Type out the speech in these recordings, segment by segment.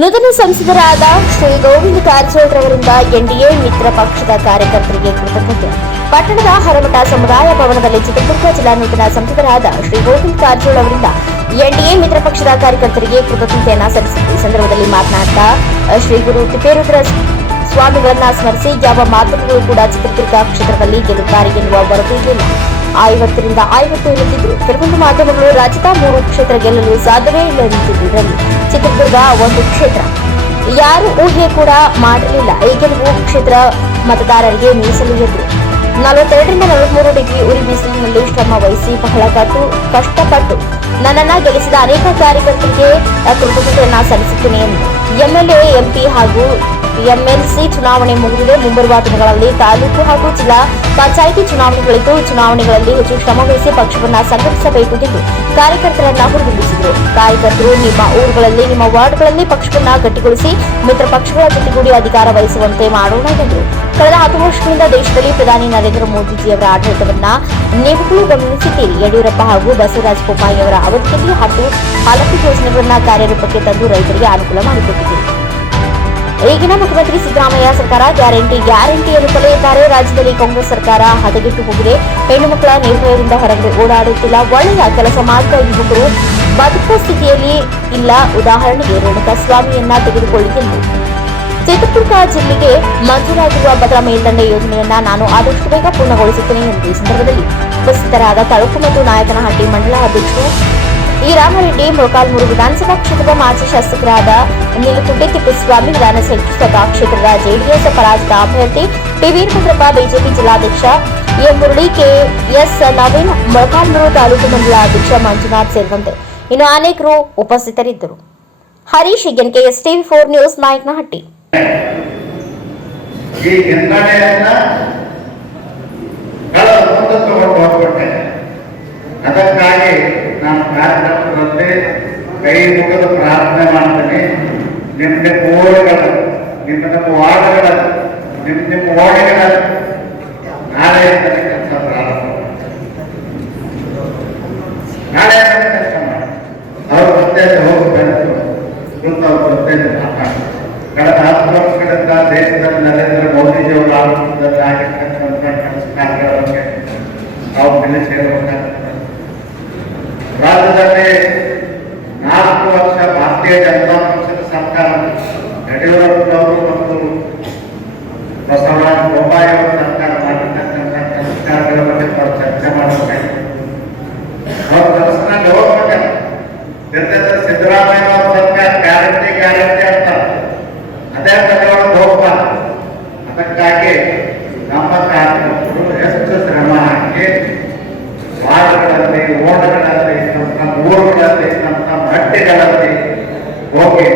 ನೂತನ ಸಂಸದರಾದ ಶ್ರೀ ಗೋವಿಂದ ಕಾರಜೋಳರವರಿಂದ ಎನ್ಡಿಎ ಮಿತ್ರ ಪಕ್ಷದ ಕಾರ್ಯಕರ್ತರಿಗೆ ಕೃತಜ್ಞತೆ. ಪಟ್ಟಣದ ಹರಮಠ ಸಮುದಾಯ ಭವನದಲ್ಲಿ ಚಿತ್ರದುರ್ಗ ಜಿಲ್ಲಾ ನೂತನ ಸಂಸದರಾದ ಶ್ರೀ ಗೋವಿಂದ ಕಾರಜೋಳ ಅವರಿಂದ ಎನ್ಡಿಎ ಮಿತ್ರ ಪಕ್ಷದ ಕಾರ್ಯಕರ್ತರಿಗೆ ಕೃತಜ್ಞತೆಯನ್ನು ಸಲ್ಲಿಸಿದ ಈ ಸಂದರ್ಭದಲ್ಲಿ ಮಾತನಾಡಿದ ಶ್ರೀ ಗುರು ತಿಪ್ಪೇರುದ್ರ ಸ್ವಾಮಿಗಳನ್ನ ಸ್ಮರಿಸಿ ಯಾವ ಮಾತುಗಳು ಕೂಡ ಚಿತ್ರದುರ್ಗ ಕ್ಷೇತ್ರದಲ್ಲಿ ಗೆಲ್ಲುತ್ತಾರೆ ಎನ್ನುವ ವರದಿಯಿಲ್ಲ ಐವತ್ತರಿಂದ ಐವತ್ತು ಎನ್ನುತ್ತಿದ್ರು. ಕೆಲವೊಂದು ಮಾಧ್ಯಮಗಳು ರಾಜ್ಯದ ಮೂರು ಕ್ಷೇತ್ರ ಗೆಲ್ಲಲು ಸಾಧ್ಯವೇ ಇಲ್ಲ ಎನ್ನುತ್ತಿದ್ದು ಇದರಲ್ಲಿ ಒಂದು ಕ್ಷೇತ್ರ. ಯಾರು ಊಹೆ ಕೂಡ ಮಾಡಲಿಲ್ಲ. ಈ ಗೆಲುವು ಕ್ಷೇತ್ರ ಮತದಾರರಿಗೆ ಮೀಸಲು ಎದುರು ನಲವತ್ತೆರಡರಿಂದ ನಲವತ್ಮೂರು ಡಿಗ್ರಿ ಉರಿ ಬಿಸಿಲಿನಲ್ಲಿ ಶ್ರಮ ವಹಿಸಿ ಬಹಳ ಕಟ್ಟು ಕಷ್ಟಪಟ್ಟು ನನ್ನನ್ನ ಗೆಲ್ಲಿಸಿದ ಅನೇಕ ಕಾರ್ಯಕರ್ತರಿಗೆ ಕೃತಜ್ಞತೆಯನ್ನ ಸಲ್ಲಿಸುತ್ತೇನೆ ಎಂದು. ಎಂಎಲ್ಎ, ಎಂಪಿ ಹಾಗೂ ಎಂಎಲ್ಸಿ ಚುನಾವಣೆ ಮುಗಿದಿದೆ. ಮುಂಬರುವ ದಿನಗಳಲ್ಲಿ ತಾಲೂಕು ಹಾಗೂ ಜಿಲ್ಲಾ ಪಂಚಾಯಿತಿ ಚುನಾವಣೆಗಳಿದ್ದು ಚುನಾವಣೆಗಳಲ್ಲಿ ಹೆಚ್ಚು ಶ್ರಮವಹಿಸಿ ಪಕ್ಷವನ್ನು ಸಂಘಟಿಸಬೇಕು ಎಂದು ಕಾರ್ಯಕರ್ತರನ್ನ ಹುರಿದುಂಬಿಸಿದರು ಕಾರ್ಯಕರ್ತರು ನಿಮ್ಮ ಊರುಗಳಲ್ಲಿ, ನಿಮ್ಮ ವಾರ್ಡ್ಗಳಲ್ಲಿ ಪಕ್ಷವನ್ನು ಗಟ್ಟಿಗೊಳಿಸಿ ಮಿತ್ರ ಪಕ್ಷಗಳ ಜೊತೆಗೂಡಿ ಅಧಿಕಾರ ವಹಿಸುವಂತೆ ಮಾಡೋಣ ಎಂದರು. ಕಳೆದ ಹತ್ತು ವರ್ಷಗಳಿಂದ ದೇಶದಲ್ಲಿ ಪ್ರಧಾನಿ ನರೇಂದ್ರ ಮೋದಿಜಿಯವರ ಆಡಳಿತವನ್ನ ನೀವುಗಳು ಗಮನಿಸಿದ್ದೀರಿ. ಯಡಿಯೂರಪ್ಪ ಹಾಗೂ ಬಸವರಾಜ ಬೊಮ್ಮಾಯಿಯವರ ಅವಧಿಯಲ್ಲಿ ಹಾಗೂ ಹಲವು ಯೋಜನೆಗಳನ್ನ ಕಾರ್ಯರೂಪಕ್ಕೆ ತಂದು ರೈತರಿಗೆ ಅನುಕೂಲ ಮಾಡಿಕೊಟ್ಟಿದ್ದೀರಿ. ಈಗಿನ ಮುಖ್ಯಮಂತ್ರಿ ಸಿದ್ದರಾಮಯ್ಯ ಸರ್ಕಾರ ಗ್ಯಾರಂಟಿ ಗ್ಯಾರಂಟಿ ಇದ್ದಾರೆ ರಾಜ್ಯದಲ್ಲಿ ಕಾಂಗ್ರೆಸ್ ಸರ್ಕಾರ ಹದಗೆಟ್ಟು ಹೋಗಿದೆ. ಹೆಣ್ಣು ಮಕ್ಕಳ ನಿರ್ಭಯದಿಂದ ಹೊರಗೆ ಓಡಾಡುತ್ತಿಲ್ಲ. ಒಳ್ಳೆಯ ಕೆಲಸ ಮಾಡಿದ ಯುವಕರು ಬದುಕುವ ಸ್ಥಿತಿಯಲ್ಲಿ ಇಲ್ಲ. ಉದಾಹರಣೆಗೆ ರೇಣುಕಾ ಸ್ವಾಮಿಯನ್ನ ತೆಗೆದುಕೊಳ್ಳಿ ಚಿತ್ರದುರ್ಗ ಜಿಲ್ಲೆಗೆ ಮಂಜೂರಾಗಿರುವ ಭದ್ರಾ ಮೇಲ್ದಂಡೆ ಯೋಜನೆಯನ್ನ ನಾನು ಆದಷ್ಟು ಬೇಗ ಪೂರ್ಣಗೊಳಿಸುತ್ತೇನೆ ಎಂದು ಈ ಸಂದರ್ಭದಲ್ಲಿ ಉಪಸ್ಥಿತರಾದ ತಳುಕು ಮತ್ತು ನಾಯಕನಹಟ್ಟಿ ಮಂಡಲ ಅಧ್ಯಕ್ಷರು ಈ ರಾಮರೆಡ್ಡಿ ಮೊಳಕಾಲ್ಮೂರು ವಿಧಾನಸಭಾ ಕ್ಷೇತ್ರದ ಮಾಜಿ ಶಾಸಕರಾದ ನೀಲಕುಂಟೆ ತಿಪ್ಪೇಸ್ವಾಮಿ ವಿಧಾನಸಭಾ ಕ್ಷೇತ್ರದ ಜೆಡಿಎಸ್ ಪರಾಜಿತ ಅಭ್ಯರ್ಥಿ ವೀರಭದ್ರಪ್ಪ, ಬಿಜೆಪಿ ಜಿಲ್ಲಾಧ್ಯಕ್ಷ ಎಂ ಮುರಳಿ, ಕೆಎಸ್ ನವೀನ್ ಮೊಳಕಾಲ್ಮೂರು ತಾಲೂಕು ಮಂಡಲ ಅಧ್ಯಕ್ಷ ಮಂಜುನಾಥ್ ಸೇರಿದಂತೆ ಇನ್ನು ಅನೇಕರು ಉಪಸ್ಥಿತರಿದ್ದರು. Harish NKS TV four news, Nayakanahatti ಈ ಹಿನ್ನಡೆಯನ್ನ ಕಳೆದ ಮುಂದೆ ತಗೊಂಡು ಹೋಗ್ಬಿಟ್ಟೆ ಅದಕ್ಕಾಗಿ ನಾನು ಕಾರ್ಯಕರ್ತರಲ್ಲಿ ಕೈ ಮುಗಿದು ಪ್ರಾರ್ಥನೆ ಮಾಡ್ತೇನೆ ನಿಮ್ಮ ನಿಮ್ಮ ಊರುಗಳ ನಿಮ್ಮ ನಿಮ್ಮ ವಾರ್ಡ್ಗಳ ನಿಮ್ಮ ನಿಮ್ಮ ಓಣಿಗಳ ನಾಳೆಯಿಂದಲೇ ಕೆಲಸ ಪ್ರಾರಂಭ ನಾಳೆಯಿಂದಲೇ ಕೆಲಸ ಮಾಡಿ ಅವರು ಮತ್ತೆ ಹೋಗ್ಬೇಕು ಕುಂತು ಅವ್ರ ಜೊತೆ ಮಾತಾಡಿ ಕಳೆದ ಹತ್ತು ವರ್ಷಗಳಿಂದ ದೇಶದಲ್ಲಿ ನರೇಂದ್ರ ಮೋದಿಜಿಯವರು ಆಡಳಿತದಲ್ಲಿ ಆಗಿರ್ತಕ್ಕಂಥ ಕೆಲಸ ಕಾರ್ಯಗಳಿಗೆ ಬೆಲೆ ಸೇರಬೇಕಾಗ್ತದೆ ರಾಜ್ಯದಲ್ಲಿ ನಾಲ್ಕು ವರ್ಷ ಭಾರತೀಯ ಜನತಾ ಪಕ್ಷದ ಸರ್ಕಾರ ಯಡಿಯೂರಪ್ಪನವರು ಮತ್ತು ಬಸವರಾಜ ಬೊಮ್ಮಾಯಿ ಅವರ ಸರ್ಕಾರ ಮಾಡಿರ್ತಕ್ಕಂಥ ಕೆಲಸ ಕಾರ್ಯಗಳ ಬಗ್ಗೆ ನಾವು ಚರ್ಚೆ ಮಾಡಬೇಕಾಗಿದೆ ಅವ್ರ ಕೆಲಸದಲ್ಲಿ ಹೋಗ್ಬೇಕಲ್ಲ ಜೊತೆಗೆ ಸಿದ್ದರಾಮಯ್ಯ ಅವ್ರ ಸರ್ಕಾರ ಗ್ಯಾರಂಟಿ ಗ್ಯಾರಂಟಿ ಅಂತ ಅದೇ ತಗೊಂಡು ಹೋಗ್ಬಾರ್ದು ಅದಕ್ಕಾಗಿ ನಮ್ಮ ಕಾರ್ಯಕರ್ತರು ಎಷ್ಟು ಶ್ರಮ ಹಾಕಿ ವಾರ್ಡ್ಗಳಲ್ಲಿ ಓಣಗಳಲ್ಲಿ ನಮ್ಮ ಊರುಗಳಲ್ಲಿ ನಮ್ಮ ಹಟ್ಟಿಗಳಲ್ಲಿ ಹೋಗಿ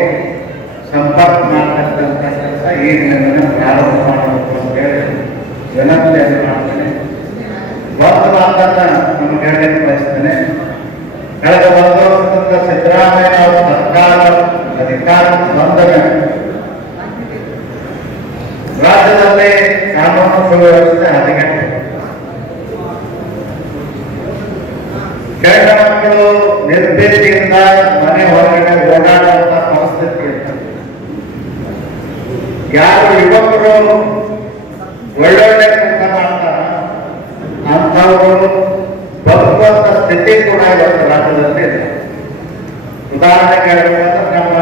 ಸಂಪರ್ಕ ಮಾಡತಕ್ಕಂಥ ಕೆಲಸ ಈಗಿನಿಂದ ಪ್ರಾರಂಭ ಮಾಡಬೇಕು ಅಂತ ಹೇಳಿ ವಿನಂತಿಯನ್ನು ಮಾಡ್ತೇನೆ ಒಂದು ಮಾತನ್ನ ನಮಗೆ ಹೇಳಲಿಕ್ಕೆ ಬಯಸ್ತೇನೆ ಕಳೆದ ಒಂದು ವರ್ಷದಿಂದ ಸಿದ್ದರಾಮಯ್ಯ ಅವರ ಸರ್ಕಾರ ಅಧಿಕಾರ ಬಂದ ಮೇಲೆ ರಾಜ್ಯದಲ್ಲಿ ಕಾನೂನು ಸುವ್ಯವಸ್ಥೆ ಹದಗೆಟ್ಟಿದೆ ಕೆಳ ಮಕ್ಕಳು ನಿರ್ಭೀತಿಯಿಂದ ಮನೆ ಹೊರಗಡೆ ಓಡಾಡುವಂತ ಪರಿಸ್ಥಿತಿ ಇದೆ ಯಾರು ಯುವಕರು ಒಳ್ಳೊಳ್ಳೆ ಕೆಲಸ ಮಾಡ್ತಾರ ಅಂಥವರು ಬದುಕುವಂತ ಸ್ಥಿತಿ ಕೂಡ ಇವತ್ತು ರಾಜ್ಯದಲ್ಲಿ ಇದೆ ಉದಾಹರಣೆಗೆ ನಮ್ಮ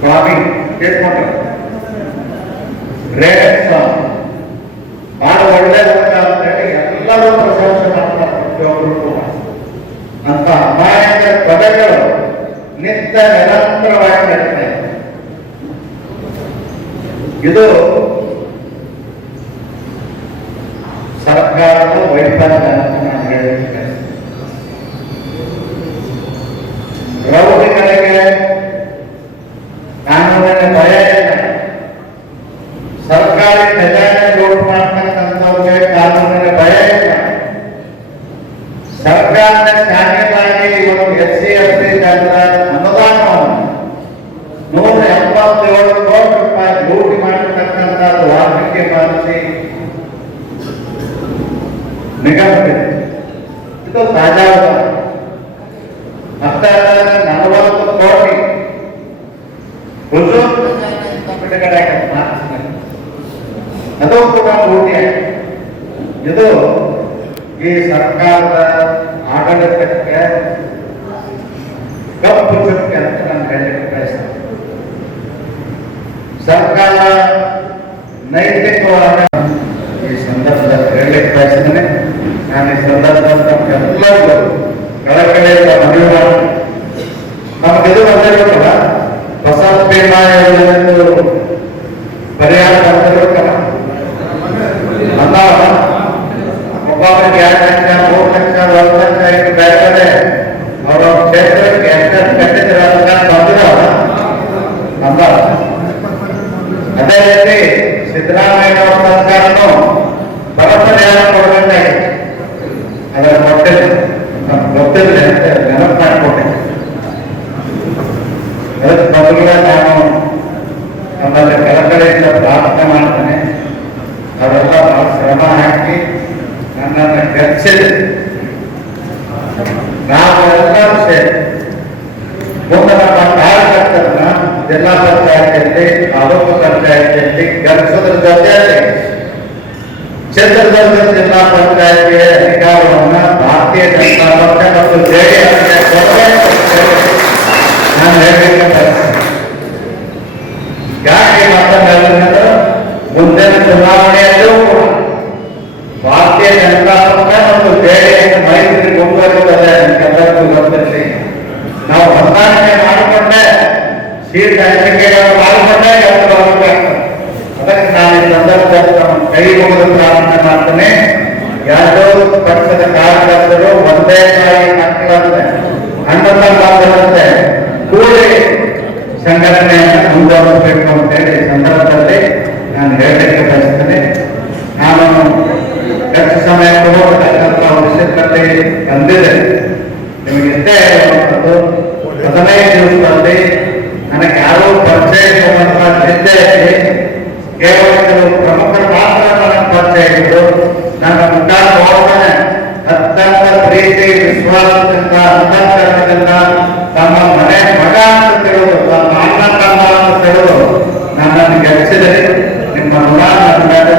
ಸ್ವಾಮಿ ಕೇಳ್ಕೊಂಡ್ರೆ ರೇಣುಕ ಸ್ವಾಮಿ ಬಹಳ ಒಳ್ಳೆ ಅಂತ ಹೇಳಿ ಎಲ್ಲರೂ ಪ್ರಶಂಸೆ ಮಾಡ್ತಾರೆ ಪ್ರತಿಯೊಬ್ಬರು ಕೂಡ ಅಂತ ಅಮಾಯಕ ಪದಗಳು ನಿತ್ಯ ನಿರಂತರವಾಗಿ ನಡೀತಾ ಇದೆ ಇದು ಸರ್ಕಾರದ ವೈಫಲ್ಯ ಅಂತ ನಾನು ಕಾನೂನಿನ ಇದು ಈ ಸರ್ಕಾರದ ಆಡಳಿತಕ್ಕೆ ಕಪ್ಪು ಚುಕ್ಕೆ ಅಂತ ನಾನು ಹೇಳಲಿಕ್ಕೆ ಸರ್ಕಾರ ನೈತಿಕವಾದ ಈ ಸಂದರ್ಭದಲ್ಲಿ ಹೇಳಲಿಕ್ಕೆ ಬಯಸ್ತೇನೆ ನಾನು ಈ ಸಂದರ್ಭದಲ್ಲಿ ನಮ್ಗೆಲ್ಲರಿಗೂ ಕಳಕಳಿಯಿಂದ ಮನವಿ और क्षेत्र कैसे कैसे चलाना समझना नंबर అదే రీతి సిద్ధరామయ్య సంస్కారంలో భరత ధ్యానం కూడా అది మొట్టెలు ನಾವೆಲ್ಲರೂ ಸೇರಿ ಮುಂದೆ ನಮ್ಮ ಕಾರ್ಯಕರ್ತರನ್ನ ಜಿಲ್ಲಾ ಪಂಚಾಯತಿಯಲ್ಲಿ ತಾಲೂಕು ಪಂಚಾಯತಿಯಲ್ಲಿ, ಕೆಲಸದ ಜೊತೆಯಲ್ಲಿ. ಚಿತ್ರದುರ್ಗ ಜಿಲ್ಲಾ ಪಂಚಾಯತಿಯ ಅಧಿಕಾರವನ್ನ ಭಾರತೀಯ ಪಕ್ಷದ ಕಾರ್ಯಕರ್ತರು ಒಂದೇ ತಾಯಿ ಮಕ್ಕಳಂತೆ ಅಣ್ಣ ತಮ್ಮಂತೆ ಕೂಡಿ ಸಂಘಟನೆಯನ್ನು ಮುಂದುವರಿಸಬೇಕು ಅಂತ ಹೇಳಿ ಸಂದರ್ಭದಲ್ಲಿ ನಾನು ಹೇಳಲಿಕ್ಕೆ ಬಯಸ್ತೇನೆ. ನಾನು ಹೆಚ್ಚು ಸಮಯ ತಗೋಬೇಕಂತ ವಿಷಯದಲ್ಲಿ ಬಂದಿದೆ ಅತ್ಯಂತ ಪ್ರೀತಿ ವಿಶ್ವಾಸದಿಂದ ಅಂತಃಕರಣದಿಂದ ತಮ್ಮ ಮನೆ ಮಗ ಅಂತ ತಿಳಿದು ತಮ್ಮ ಅಣ್ಣ ತಮ್ಮ ಅಂತ ತಿಳಿದು ನನ್ನನ್ನು ಗೆಲ್ಲಿಸಿದರೆ ನಿಮ್ಮ ಋಣ ನನ್ನ ಮೇಲೆ